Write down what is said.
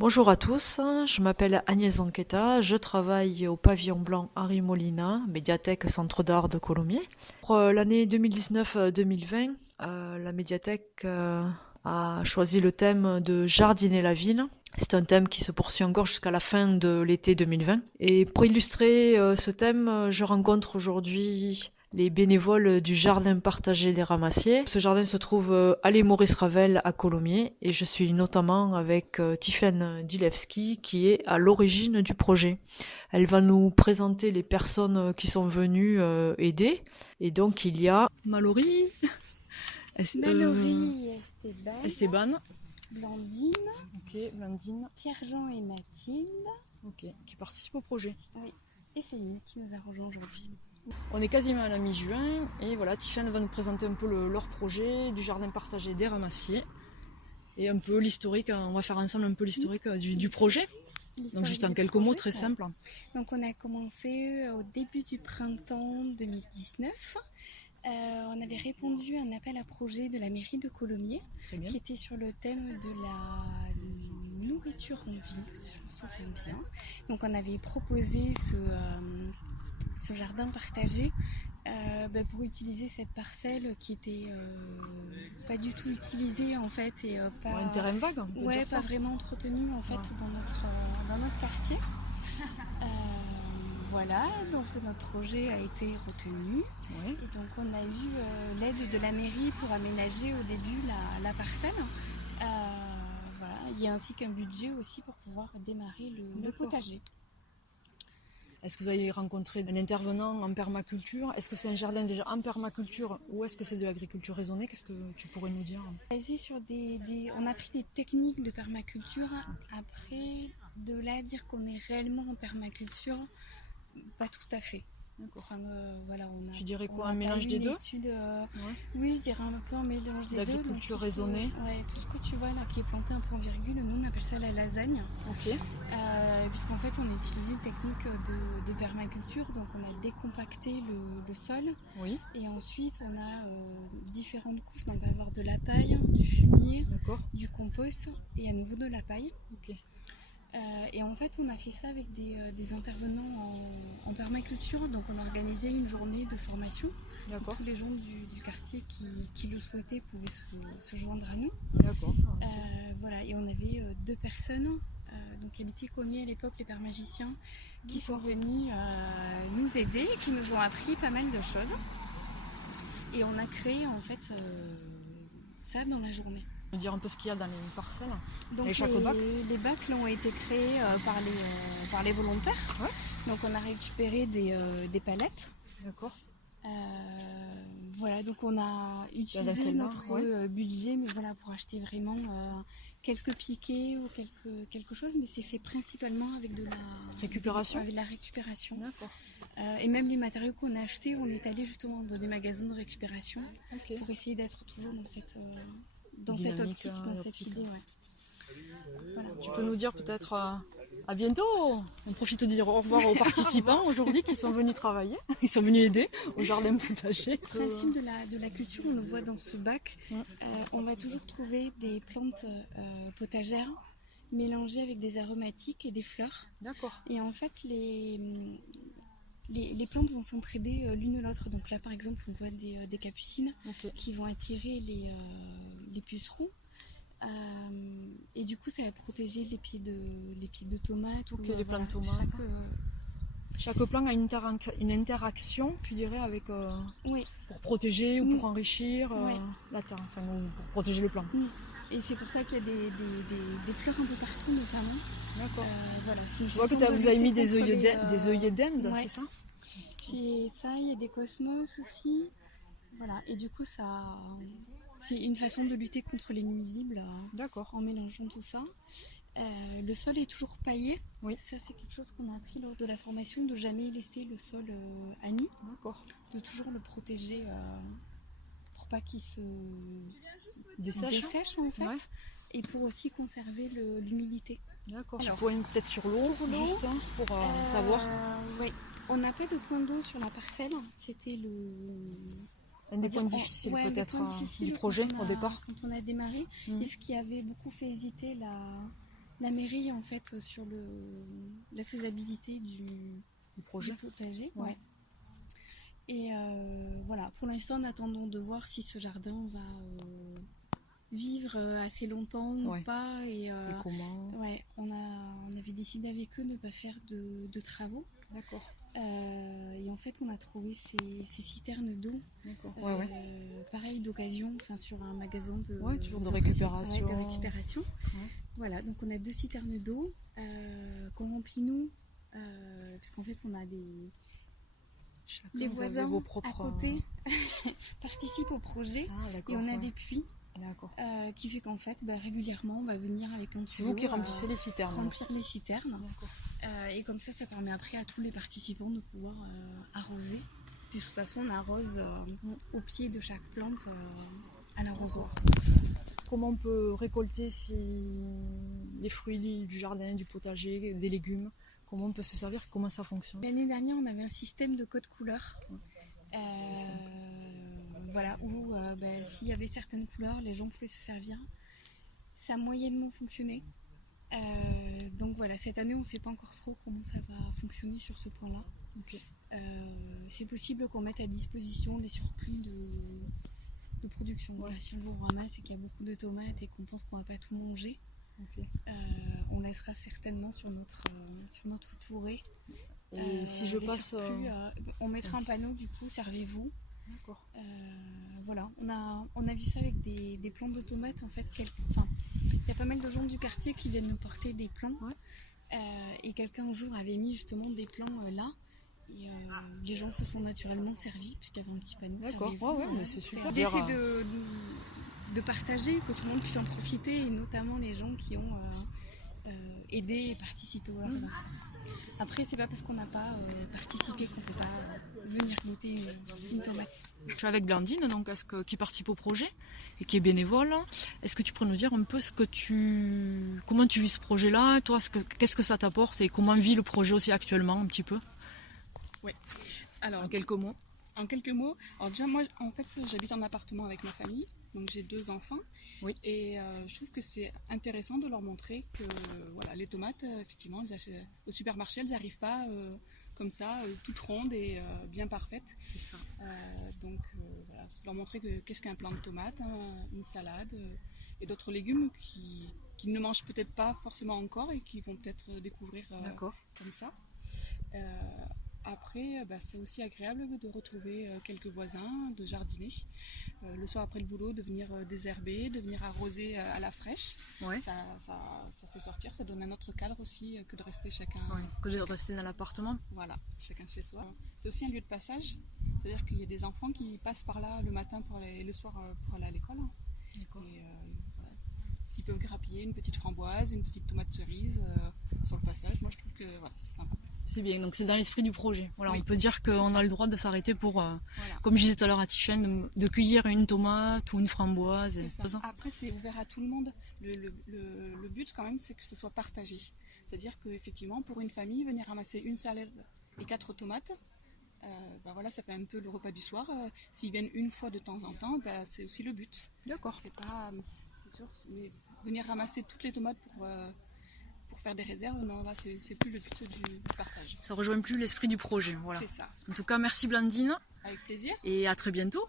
Bonjour à tous, je m'appelle Agnès Zanqueta, je travaille au pavillon blanc Henri Molina, médiathèque Centre d'art de Colomiers. Pour l'année 2019-2020, la médiathèque a choisi le thème de jardiner la ville. C'est un thème qui se poursuit encore jusqu'à la fin de l'été 2020. Et pour illustrer ce thème, je rencontre aujourd'hui les bénévoles du jardin partagé des Ramassiers. Ce jardin se trouve allée Maurice Ravel à Colomiers et je suis notamment avec Tiffaine Dilewski qui est à l'origine du projet. Elle va nous présenter les personnes qui sont venues aider. Et donc il y a Mallory, Mallory et Esteban, Blandine, ok, Blandine, Pierre-Jean et Mathilde, ok, qui participent au projet. oui, et Céline qui nous a rejoint aujourd'hui. On est quasiment à la mi-juin et voilà, Tiffaine va nous présenter un peu leur projet du jardin partagé des Ramassiers et un peu l'historique, on va faire ensemble un peu l'historique du projet. Donc juste en quelques mots très simple. Donc on a commencé au début du printemps 2019. On avait répondu à un appel à projet de la mairie de Colomiers qui était sur le thème de la nourriture en ville, si je me souviens bien. Donc on avait proposé ce jardin partagé pour utiliser cette parcelle qui était pas du tout utilisée en fait et pas un terrain vague, on peut dire ça. Pas vraiment entretenu en fait dans notre quartier. Voilà, donc notre projet a été retenu et donc on a eu l'aide de la mairie pour aménager au début la parcelle. Voilà, il y a ainsi qu'un budget aussi pour pouvoir démarrer le potager. Est-ce que vous avez rencontré un intervenant en permaculture? Est-ce que c'est un jardin déjà en permaculture ou est-ce que c'est de l'agriculture raisonnée? Qu'est-ce que tu pourrais nous dire? Basé sur on a pris des techniques de permaculture. Après, de là à dire qu'on est réellement en permaculture, pas tout à fait. Enfin, voilà, tu dirais quoi, un mélange des deux? Oui, je dirais un peu un mélange des deux. L'agriculture raisonnée. Tout ce que tu vois là qui est planté un peu en virgule, nous on appelle ça la lasagne. Ok. Puisqu'en fait on a utilisé une technique de permaculture, donc on a décompacté le sol. Oui. Et ensuite on a différentes couches, donc on va avoir de la paille, du fumier, du compost et à nouveau de la paille. Ok. Et en fait, on a fait ça avec des intervenants en permaculture. Donc, on a organisé une journée de formation. Tous les gens du quartier qui le souhaitaient pouvaient se joindre à nous. D'accord. Voilà, et on avait deux personnes qui habitaient Colomiers à l'époque, les permagiciens, qui sont venus nous aider et qui nous ont appris pas mal de choses. Et on a créé en fait ça dans la journée. Dire un peu ce qu'il y a dans les parcelles. Donc les bacs ont été créés par les volontaires. Ouais. Donc on a récupéré des palettes. D'accord. Voilà, donc on a utilisé notre budget, mais voilà, pour acheter vraiment quelques piquets ou quelque chose, mais c'est fait principalement avec de la récupération. Avec la récupération. D'accord. Et même les matériaux qu'on a achetés, on est allé justement dans des magasins de récupération pour essayer d'être toujours dans cette optique, dans cette idée. Voilà. Tu peux nous dire peut-être à bientôt. On profite de dire au revoir aux participants aujourd'hui qui sont venus travailler, ils sont venus aider au jardin potager. Le principe de la culture, on le voit dans ce bac. On va toujours trouver des plantes potagères mélangées avec des aromatiques et des fleurs. D'accord. Et en fait, les plantes vont s'entraider l'une l'autre. Donc là, par exemple, on voit des capucines qui vont attirer les pucerons. Et du coup, ça va protéger les pieds de tomates. Les plants de tomates. Chaque plant a une interaction, tu dirais, avec pour protéger ou pour enrichir la terre, enfin, ou pour protéger le plant. Et c'est pour ça qu'il y a des fleurs un peu partout, notamment. D'accord. Voilà, je vois que vous avez mis des œillets d'Inde, c'est ça? C'est ça, il y a des cosmos aussi. Voilà, et du coup, c'est une façon de lutter contre les nuisibles en mélangeant tout ça. Le sol est toujours paillé. Oui. Ça, c'est quelque chose qu'on a appris lors de la formation, de jamais laisser le sol à nu. D'accord. De toujours le protéger pour pas qu'il se dessèche en fait. Ouais. Et pour aussi conserver l'humidité. D'accord. Tu pourrais peut-être sur l'eau, juste pour savoir. Oui. On n'a pas de point d'eau sur la parcelle. C'était un des points difficiles peut-être du projet au départ. Quand on a démarré, et ce qui avait beaucoup fait hésiter la mairie en fait sur la faisabilité du projet. du potager. Ouais. Ouais. Et voilà, pour l'instant, en attendant de voir si ce jardin va vivre assez longtemps ou pas. Et comment? ouais, on avait décidé avec eux de ne pas faire de travaux. D'accord. Et en fait, on a trouvé ces citernes d'eau. D'accord. Pareil d'occasion, sur un magasin toujours de récupération. De récupération. Ouais. Voilà, donc on a 2 citernes d'eau qu'on remplit nous, puisqu'en fait on a les voisins vos propres... à côté participent au projet et on a des puits. D'accord. Qui fait qu'en fait régulièrement on va venir avec un tuyau. C'est vous qui remplissez les citernes. Remplir les citernes. Et comme ça permet après à tous les participants de pouvoir arroser. Puis de toute façon on arrose au pied de chaque plante à l'arrosoir. Comment on peut récolter les fruits du jardin, du potager, des légumes? Comment on peut se servir? Comment ça fonctionne? L'année dernière on avait un système de code couleur. Voilà, où s'il y avait certaines couleurs, les gens pouvaient se servir. Ça a moyennement fonctionné. Donc voilà, cette année, on ne sait pas encore trop comment ça va fonctionner sur ce point-là. Okay. C'est possible qu'on mette à disposition les surplus de production. Voilà, si un jour on ramasse et qu'il y a beaucoup de tomates et qu'on pense qu'on ne va pas tout manger, on laissera certainement sur notre tourée. Et si je passe... on mettra un panneau, du coup, servez-vous. D'accord. Voilà, on a vu ça avec des plants de tomates en fait. Il y a pas mal de gens du quartier qui viennent nous porter des plants. Et quelqu'un un jour avait mis justement des plants là. Et les gens se sont naturellement servis puisqu'il y avait un petit panneau. D'accord, mais c'est super. L'idée c'est de partager, que tout le monde puisse en profiter et notamment les gens qui ont aidé et participé au jardin. Après, c'est pas parce qu'on n'a pas participé qu'on peut pas venir goûter une tomate. Je suis avec Blandine, donc, qui participe au projet et qui est bénévole. Est-ce que tu pourrais nous dire un peu comment tu vis ce projet-là? Toi, qu'est-ce que ça t'apporte et comment vit le projet aussi actuellement un petit peu? Oui. Alors, en quelques mots. En quelques mots. Alors déjà, moi, en fait, j'habite en appartement avec ma famille. Donc j'ai 2 enfants. Oui. Et je trouve que c'est intéressant de leur montrer que les tomates, effectivement, au supermarché, elles n'arrivent pas comme ça, toutes rondes et bien parfaites. C'est ça. Donc leur montrer qu'est-ce qu'un plant de tomate, une salade et d'autres légumes qu'ils ne mangent peut-être pas forcément encore et qui vont peut-être découvrir comme ça. Après, c'est aussi agréable de retrouver quelques voisins, de jardiner. Le soir après le boulot, de venir désherber, de venir arroser à la fraîche. Ouais. Ça fait sortir, ça donne un autre cadre aussi que de rester chacun. Que de rester dans l'appartement. Voilà, chacun chez soi. C'est aussi un lieu de passage, c'est-à-dire qu'il y a des enfants qui passent par là le matin et le soir pour aller à l'école. D'accord. Et s'ils peuvent grappiller une petite framboise, une petite tomate cerise sur le passage, moi je trouve que c'est sympa. C'est bien, donc c'est dans l'esprit du projet. Voilà, Oui, on peut dire qu'on a le droit de s'arrêter pour, comme je disais tout à l'heure à Tiffaine, de cueillir une tomate ou une framboise. Après, c'est ouvert à tout le monde. Le but, quand même, c'est que ce soit partagé. C'est-à-dire qu'effectivement, pour une famille, venir ramasser une salade et 4 tomates, ça fait un peu le repas du soir. S'ils viennent une fois de temps en temps, c'est aussi le but. D'accord. C'est sûr, mais venir ramasser toutes les tomates pour faire des réserves, non, là c'est plus le but du partage. Ça rejoint plus l'esprit du projet, voilà. C'est ça. En tout cas, merci Blandine. Avec plaisir. Et à très bientôt.